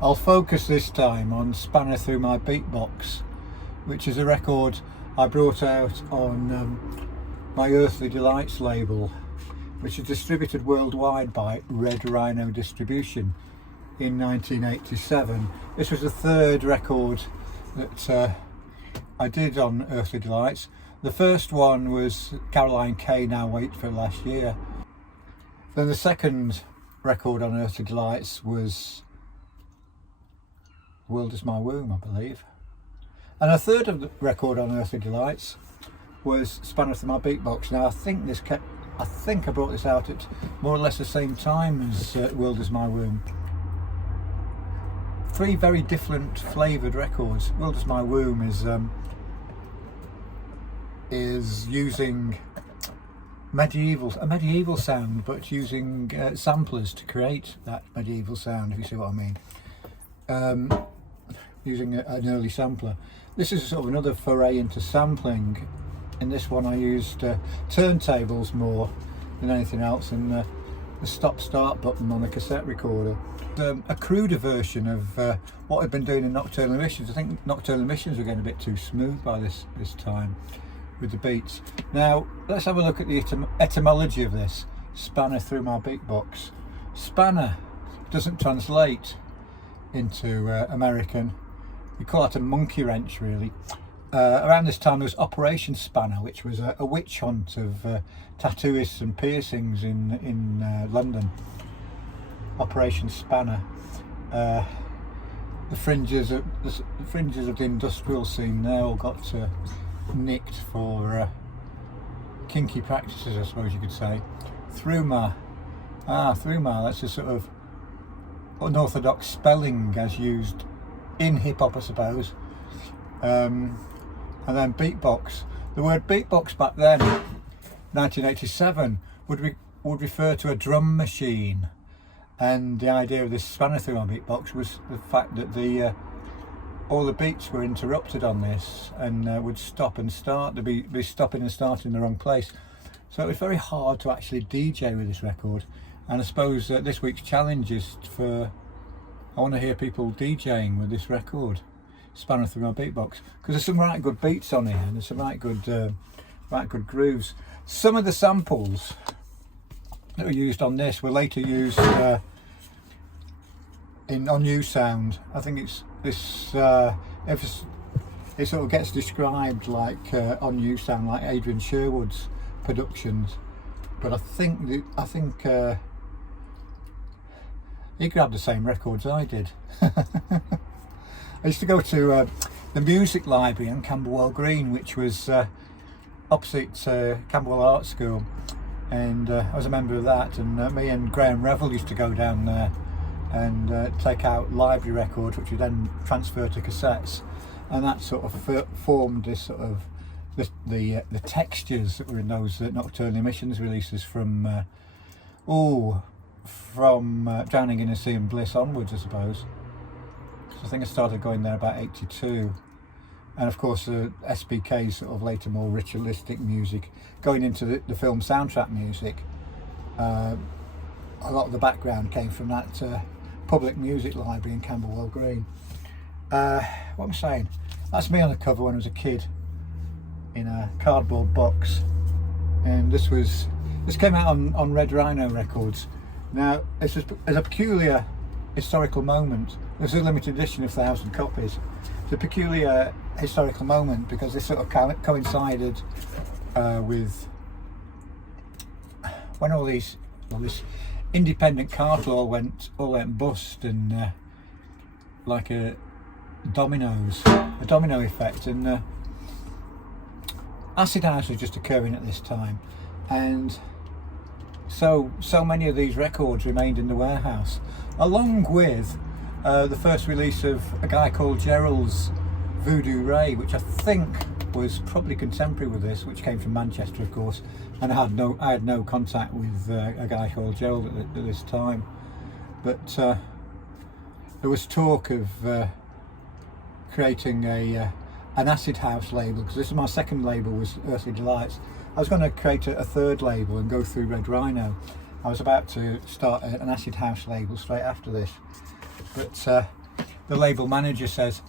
I'll focus this time on Spanner Thru Ma Beatbox, which is a record I brought out on my Earthly Delights label, which is distributed worldwide by Red Rhino Distribution in 1987. This was the third record that I did on Earthly Delights. The first one was Caroline K, Now Wait for last year. Then the second record on Earthly Delights was World Is My Womb, I believe. And a third of the record on Earthly Delights was Spanner Thru Ma Beatbox. Now I think I brought this out at more or less the same time as World Is My Womb. Three very different flavoured records. World Is My Womb is using a medieval sound, but using samplers to create that medieval sound, if you see what I mean. Using an early sampler. This is sort of another foray into sampling. In this one I used turntables more than anything else, and the stop-start button on a cassette recorder. A cruder version of what I've been doing in Nocturnal Emissions. I think Nocturnal Emissions were getting a bit too smooth by this time with the beats. Now let's have a look at the etymology of this. Spanner Thru Ma Beatbox. Spanner doesn't translate into American. We call it a monkey wrench, really. Around this time there was Operation Spanner, which was a witch hunt of tattooists and piercings in London. Operation Spanner. The fringes of the industrial scene there all got nicked for kinky practices, I suppose you could say. Thru Ma. Thru Ma, that's a sort of unorthodox spelling as used in hip-hop, I suppose. And then beatbox. The word beatbox back then, 1987, would refer to a drum machine, and the idea of this Spanner Thru Ma Beatbox was the fact that all the beats were interrupted on this and would stop and start. They'd be stopping and starting in the wrong place, so it was very hard to actually DJ with this record. And I suppose this week's challenge is I want to hear people DJing with this record, Spanner Thru Ma Beatbox, because there's some right good beats on here and there's some right good grooves. Some of the samples that were used on this were later used on New Sound. I think it sort of gets described like on New Sound, like Adrian Sherwood's productions, but I think he grabbed the same records I did. I used to go to the music library in Camberwell Green, which was opposite Camberwell Art School, and I was a member of that, and me and Graham Revel used to go down there and take out library records, which we then transfer to cassettes, and that sort of formed this sort of the textures that were in those Nocturnal Emissions releases from Drowning in a Sea and Bliss onwards, I suppose. I think I started going there about 82, and of course SBK's sort of later more ritualistic music going into the film soundtrack music. A lot of the background came from that public music library in Camberwell Green. What am I saying? That's me on the cover when I was a kid in a cardboard box, and this came out on Red Rhino Records. Now it's a peculiar historical moment. There's a limited edition of 1,000 copies. It's a peculiar historical moment because this sort of coincided with when all this independent cartel all went bust, and like a domino effect, and acid house was just occurring at this time, and so many of these records remained in the warehouse, along with the first release of a guy called Gerald's Voodoo Ray, which I think was probably contemporary with this, which came from Manchester, of course, and I had no contact with a guy called Gerald at this time, but there was talk of creating an acid house label, because this is my second label, was Earthly Delights. I was going to create a third label and go through Red I was about to start an acid house label straight after this, but the label manager says,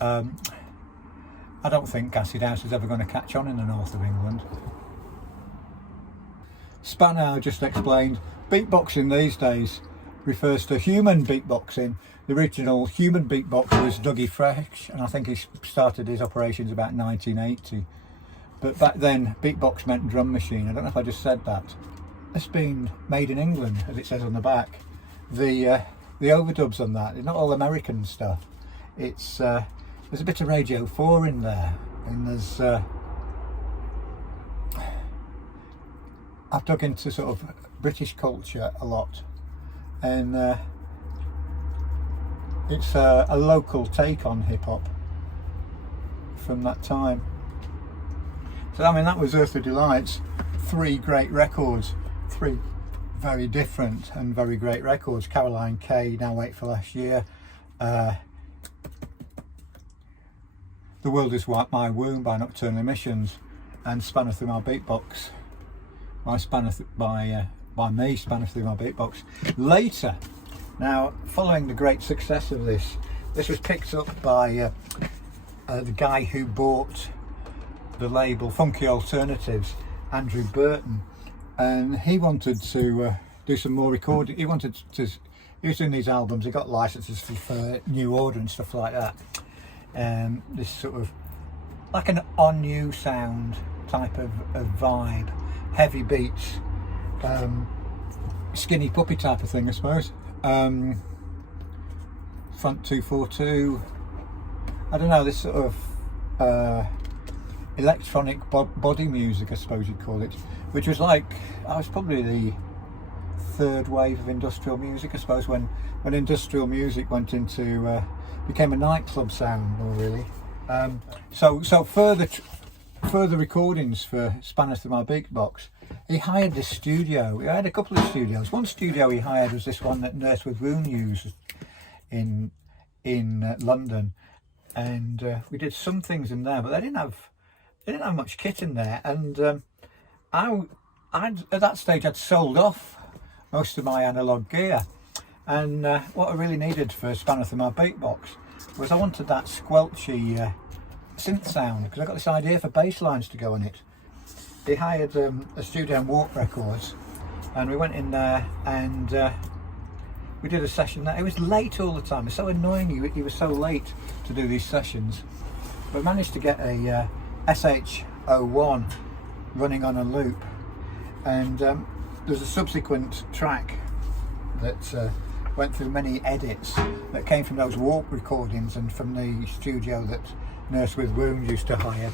I don't think Acid House is ever going to catch on in the north of England. Spanner, I just explained, beatboxing these days refers to human beatboxing. The original human beatbox was Dougie Fresh, and I think he started his operations about 1980. But back then, beatbox meant drum machine. I don't know if I just said that. It's been made in England, as it says on the back. The overdubs on that, it's not all American stuff. It's there's a bit of Radio 4 in there, and there's I've dug into sort of British culture a lot, and it's a local take on hip-hop from that time. So I mean, that was Earthly Delights, 3 great records, 3 very different and very great records. Caroline K, Now Wait for Last Year, The World Is My Womb by Nocturnal Emissions, and Spanner Thru Ma Beatbox by me, Spanner Thru Ma Beatbox. Later, now following the great success of this was picked up by the guy who bought the label Funky Alternatives, Andrew Burton, and he wanted to do some more recording. He was doing these albums, he got licenses for New Order and stuff like that. This sort of like an on-new sound type of vibe, heavy beats, Skinny Puppy type of thing, I suppose. Front 242, I don't know, this sort of electronic body music, I suppose you'd call it, which was like, I was probably the 3rd wave of industrial music, I suppose, when industrial music went into became a nightclub sound more really. So further recordings for Spanner Thru Ma Beatbox, he hired this studio. He had a couple of studios. One studio he hired was this one that Nurse with Wound used in London, and we did some things in there, but they didn't have much kit in there. And at that stage I'd sold off most of my analog gear, and what I really needed for Spanner Thru Ma Beatbox was I wanted that squelchy synth sound, because I got this idea for bass lines to go on it. He hired a studio in Warp Records, and we went in there and we did a session there. It was late all the time. It's so annoying he was so late to do these sessions, but we managed to get a SH01 running on a loop, and there's a subsequent track that went through many edits that came from those Warp recordings and from the studio that Nurse with Wound used to hire,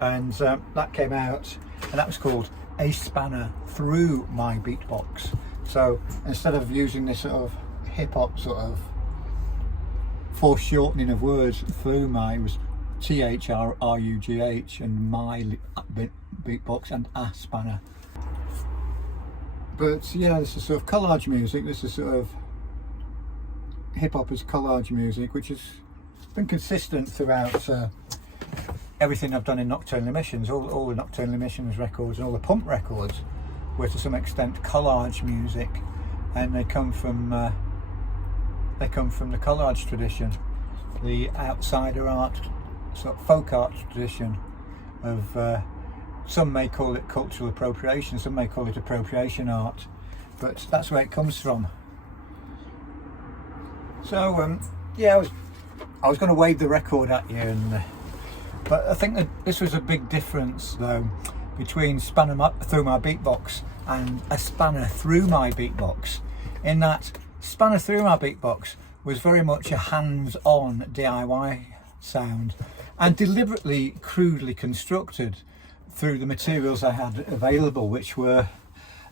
and that came out, and that was called A Spanner Thru Ma Beatbox. So instead of using this sort of hip-hop sort of foreshortening of words, through my, it was THRUGH, and my beatbox, and a spanner. But yeah, this is sort of collage music. This is sort of hip-hop as collage music, which has been consistent throughout everything I've done in Nocturnal Emissions. All the Nocturnal Emissions records and all the Pump records were to some extent collage music, and they come from the collage tradition, the outsider art, sort of folk art tradition of some may call it cultural appropriation, some may call it appropriation art, but that's where it comes from. So yeah, I was going to wave the record at you, but I think that this was a big difference though between Spanner Thru Ma Beatbox and A Spanner Thru Ma Beatbox, in that Spanner Thru Ma Beatbox was very much a hands-on DIY sound, and deliberately crudely constructed through the materials I had available, which were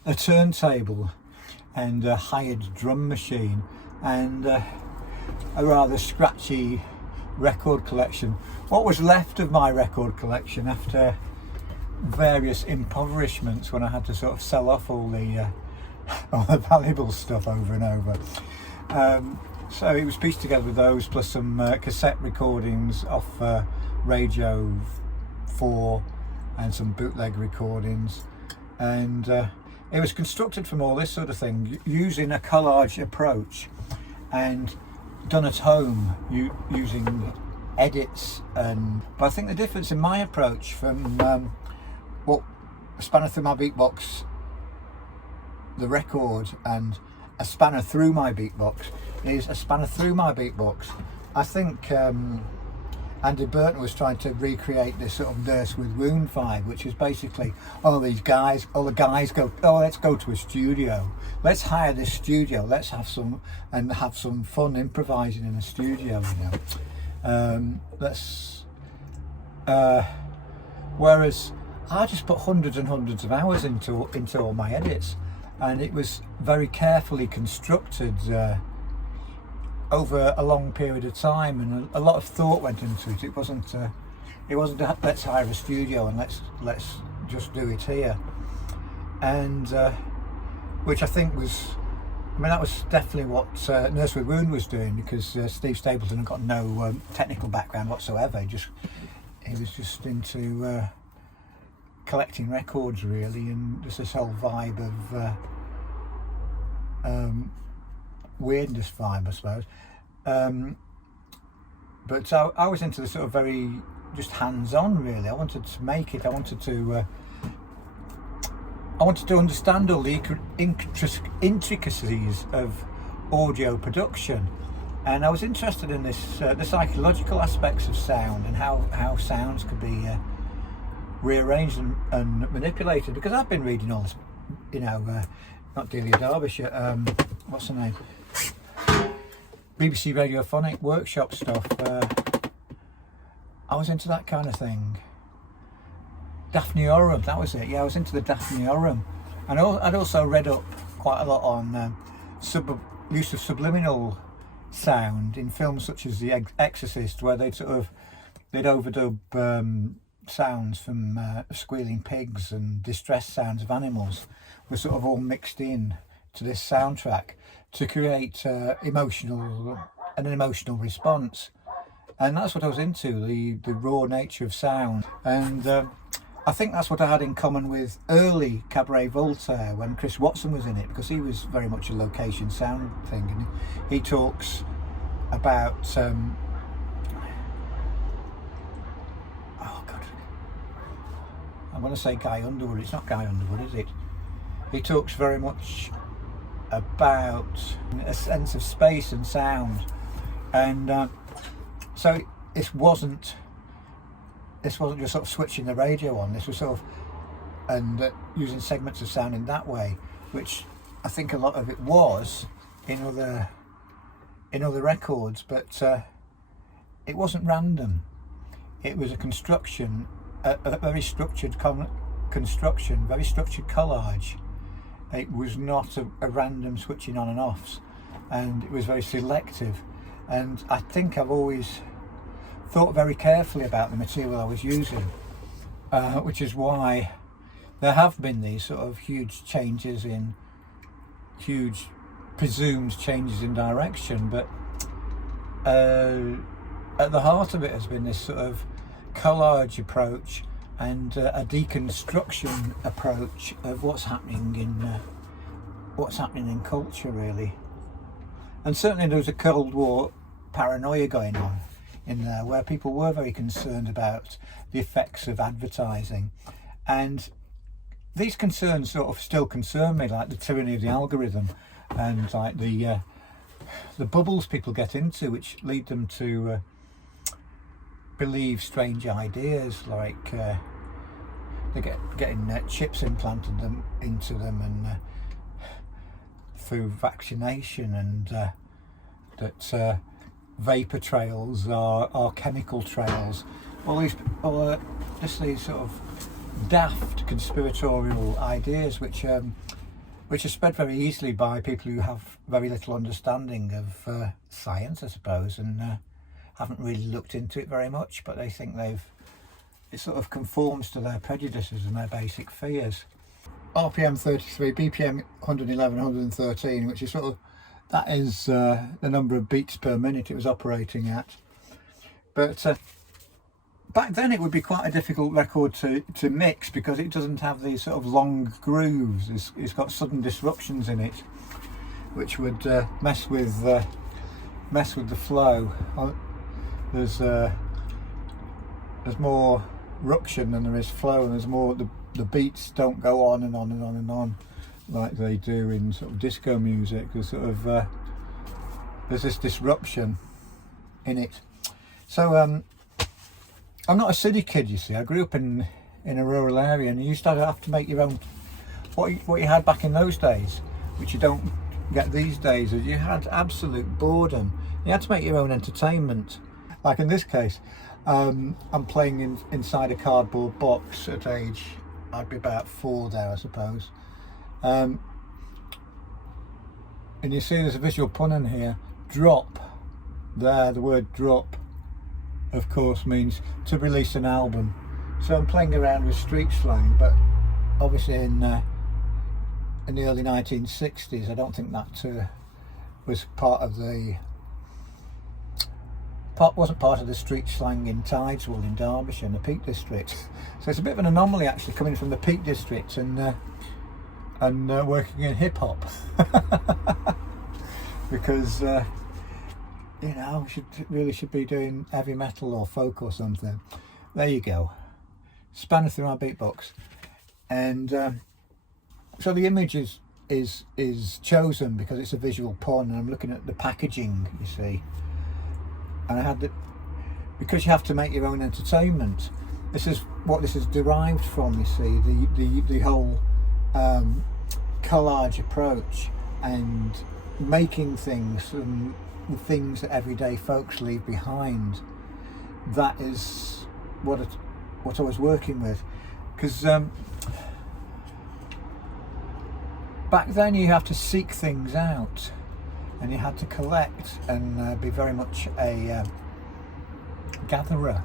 a turntable and a hired drum machine and a rather scratchy record collection. What was left of my record collection after various impoverishments, when I had to sort of sell off all the valuable stuff over and over. So it was pieced together with those, plus some cassette recordings off Radio 4 and some bootleg recordings, and it was constructed from all this sort of thing using a collage approach. And done at home using edits, but I think the difference in my approach from what a spanner through my beatbox, the record, and a spanner through my beatbox is a spanner through my beatbox. I think Andy Burton was trying to recreate this sort of Nurse with Wound vibe, which is basically all the guys go, oh, let's go to a studio, let's hire this studio, let's have some fun improvising in a studio, whereas I just put hundreds and hundreds of hours into all my edits, and it was very carefully constructed over a long period of time, and a lot of thought went into it. It wasn't let's hire a studio and let's just do it here, and which I think that was definitely what Nurse with Wound was doing, because Steve Stapleton had got no technical background whatsoever. He was just into collecting records, really, and just this whole vibe of weirdness vibe, I suppose. But I was into the sort of very just hands-on, really. I wanted to make it. I wanted to understand all the intricacies of audio production, and I was interested in this the psychological aspects of sound, and how sounds could be rearranged and manipulated, because I've been reading all this, not Delia Derbyshire, what's her name, BBC Radiophonic Workshop stuff. I was into that kind of thing. Daphneorum, that was it. Yeah, I was into the Daphneorum, and I'd also read up quite a lot on use of subliminal sound in films such as The Exorcist, where they'd overdub sounds from squealing pigs and distress sounds of animals were sort of all mixed in to this soundtrack to create an emotional response. And that's what I was into, the raw nature of sound. And I think that's what I had in common with early Cabaret Voltaire when Chris Watson was in it, because he was very much a location sound thing, and he talks about I want to say Guy Underwood. It's not Guy Underwood, is it? He talks very much about a sense of space and sound, and so this wasn't just sort of switching the radio on. This was sort of using segments of sound in that way, which I think a lot of it was in other records, but it wasn't random. It was a construction, a very structured construction, very structured collage. It was not a random switching on and offs, and it was very selective. And I think I've always thought very carefully about the material I was using, which is why there have been these sort of huge presumed changes in direction, but at the heart of it has been this sort of collage approach and a deconstruction approach of what's happening in culture, really. And certainly there was a Cold War paranoia going on in there, where people were very concerned about the effects of advertising, and these concerns sort of still concern me, like the tyranny of the algorithm, and like the bubbles people get into, which lead them to believe strange ideas, like they getting chips implanted into them, and through vaccination, and that vapor trails are chemical trails. Just these sort of daft conspiratorial ideas, which are spread very easily by people who have very little understanding of science, I suppose, and haven't really looked into it very much, but they think it sort of conforms to their prejudices and their basic fears. RPM 33, BPM 111, 113, which is that is the number of beats per minute it was operating at. But back then it would be quite a difficult record to mix, because it doesn't have these sort of long grooves. It's got sudden disruptions in it, which would mess with mess with the flow. There's more ruction than there is flow, and there's more, the beats don't go on and on and on and on like they do in sort of disco music. There's sort of there's this disruption in it. So I'm not a city kid, you see. I grew up in a rural area, and you used to have to make your own, what you had back in those days, which you don't get these days, is you had absolute boredom. You had to make your own entertainment. Like in this case, I'm playing inside a cardboard box at age, I'd be about 4 there, I suppose. And you see there's a visual pun in here. Drop, there, the word drop, of course, means to release an album. So I'm playing around with street slang, but obviously in the early 1960s, I don't think that was wasn't part of the street slang in Tideswell in Derbyshire, in the Peak District. So it's a bit of an anomaly actually, coming from the Peak District and working in hip hop. Because you know, really should be doing heavy metal or folk or something. There you go. Spanner Thru Ma Beatbox. And so the image is chosen because it's a visual pun, and I'm looking at the packaging, you see. And I had because you have to make your own entertainment. This is what this is derived from, you see, the whole collage approach and making things and the things that everyday folks leave behind. That is what I was working with, because back then you have to seek things out, and you had to collect and be very much a gatherer.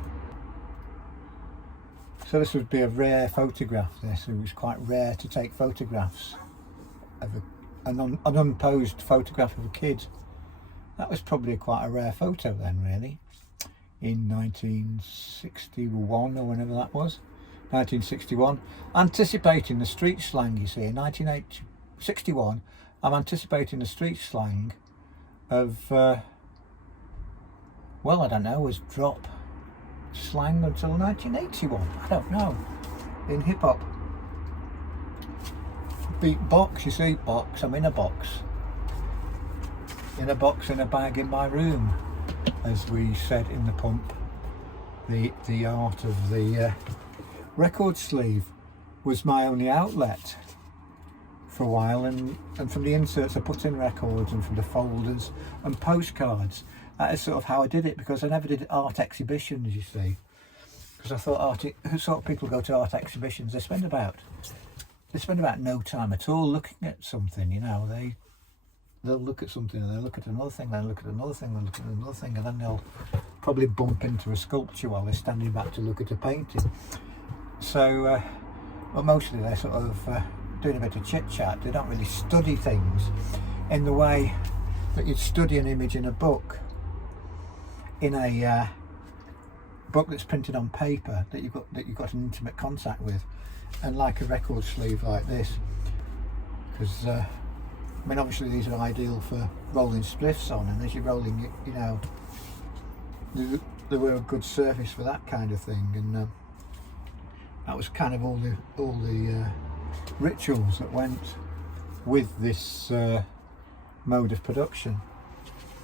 So this would be a rare photograph. It was quite rare to take photographs of an unposed photograph of a kid. That was probably quite a rare photo then, really, in 1961 or whenever that was. 1961. Anticipating the street slang, you see. In 1961, I'm anticipating the street slang of, well, I don't know, was drop slang until 1981. I don't know. In hip hop. Beatbox, you see, box, I'm in a box. In a box, in a bag, in my room, as we said in the pump. The art of the record sleeve was my only outlet for a while, and from the inserts I put in records, and from the folders and postcards. That is sort of how I did it, because I never did art exhibitions, you see, because I thought sort of people go to art exhibitions, they spend about no time at all looking at something, you know. They'll look at something, and they'll look at another thing, they'll look at another thing, they'll look at another thing, and then they'll probably bump into a sculpture while they're standing back to look at a painting. So, well, mostly they're sort of doing a bit of chit chat. They don't really study things in the way that you'd study an image in a book, in a book that's printed on paper that you've got an intimate contact with, and like a record sleeve like this, because I mean, obviously these are ideal for rolling spliffs on, and as you're rolling it, you know, they were a good surface for that kind of thing, and that was kind of all the rituals that went with this mode of production.